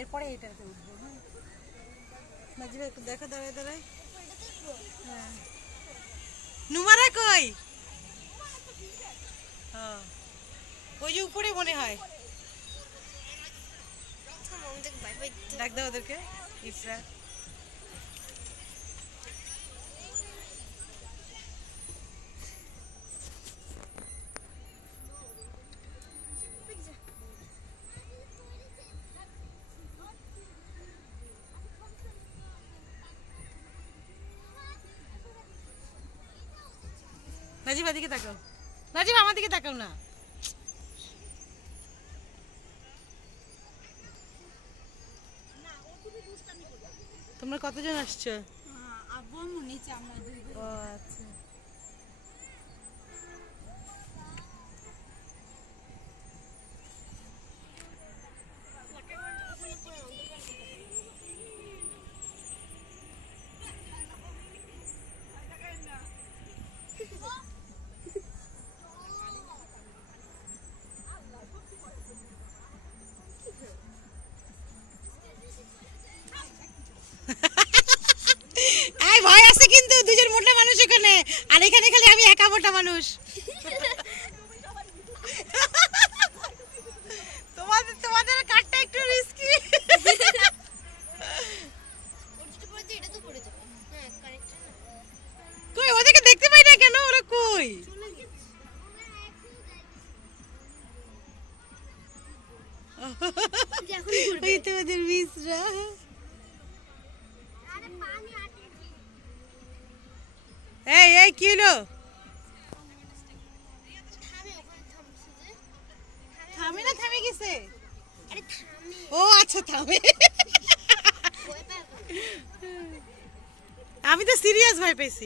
এরপরে এটাতে উঠবো। নাজিবা একটু দেখো, দাঁড়ায় দাঁড়ায়। হ্যাঁ, নুমারা কই? হ্যাঁ, ওই যে উপরে মনে হয়। ডাক দাও ওদেরকে। ইসরা নাজিবা দিকে তাকাও, নাজিবা আমার দিকে তাকাও না। তোমরা কতজন আসছো? আব্বু আম্মু নিচে, আমরা দুই বোন। ও আচ্ছা। ভয় আছে কিন্তু, দুজন মোটা মানুষ এখানে, আর এখানে খালি আমি একা মোটা মানুষ। তোমাদের কাটটা একটু রিস্কি। কই ওদেরকে দেখতে পাই না কেন? ওরা কই? ওই তো ওদের মিসরা। এই এই কি হলো? থামে না, থামে গেছে। ও আচ্ছা, থামে। আমি তো সিরিয়াস ভয় পেয়েছি।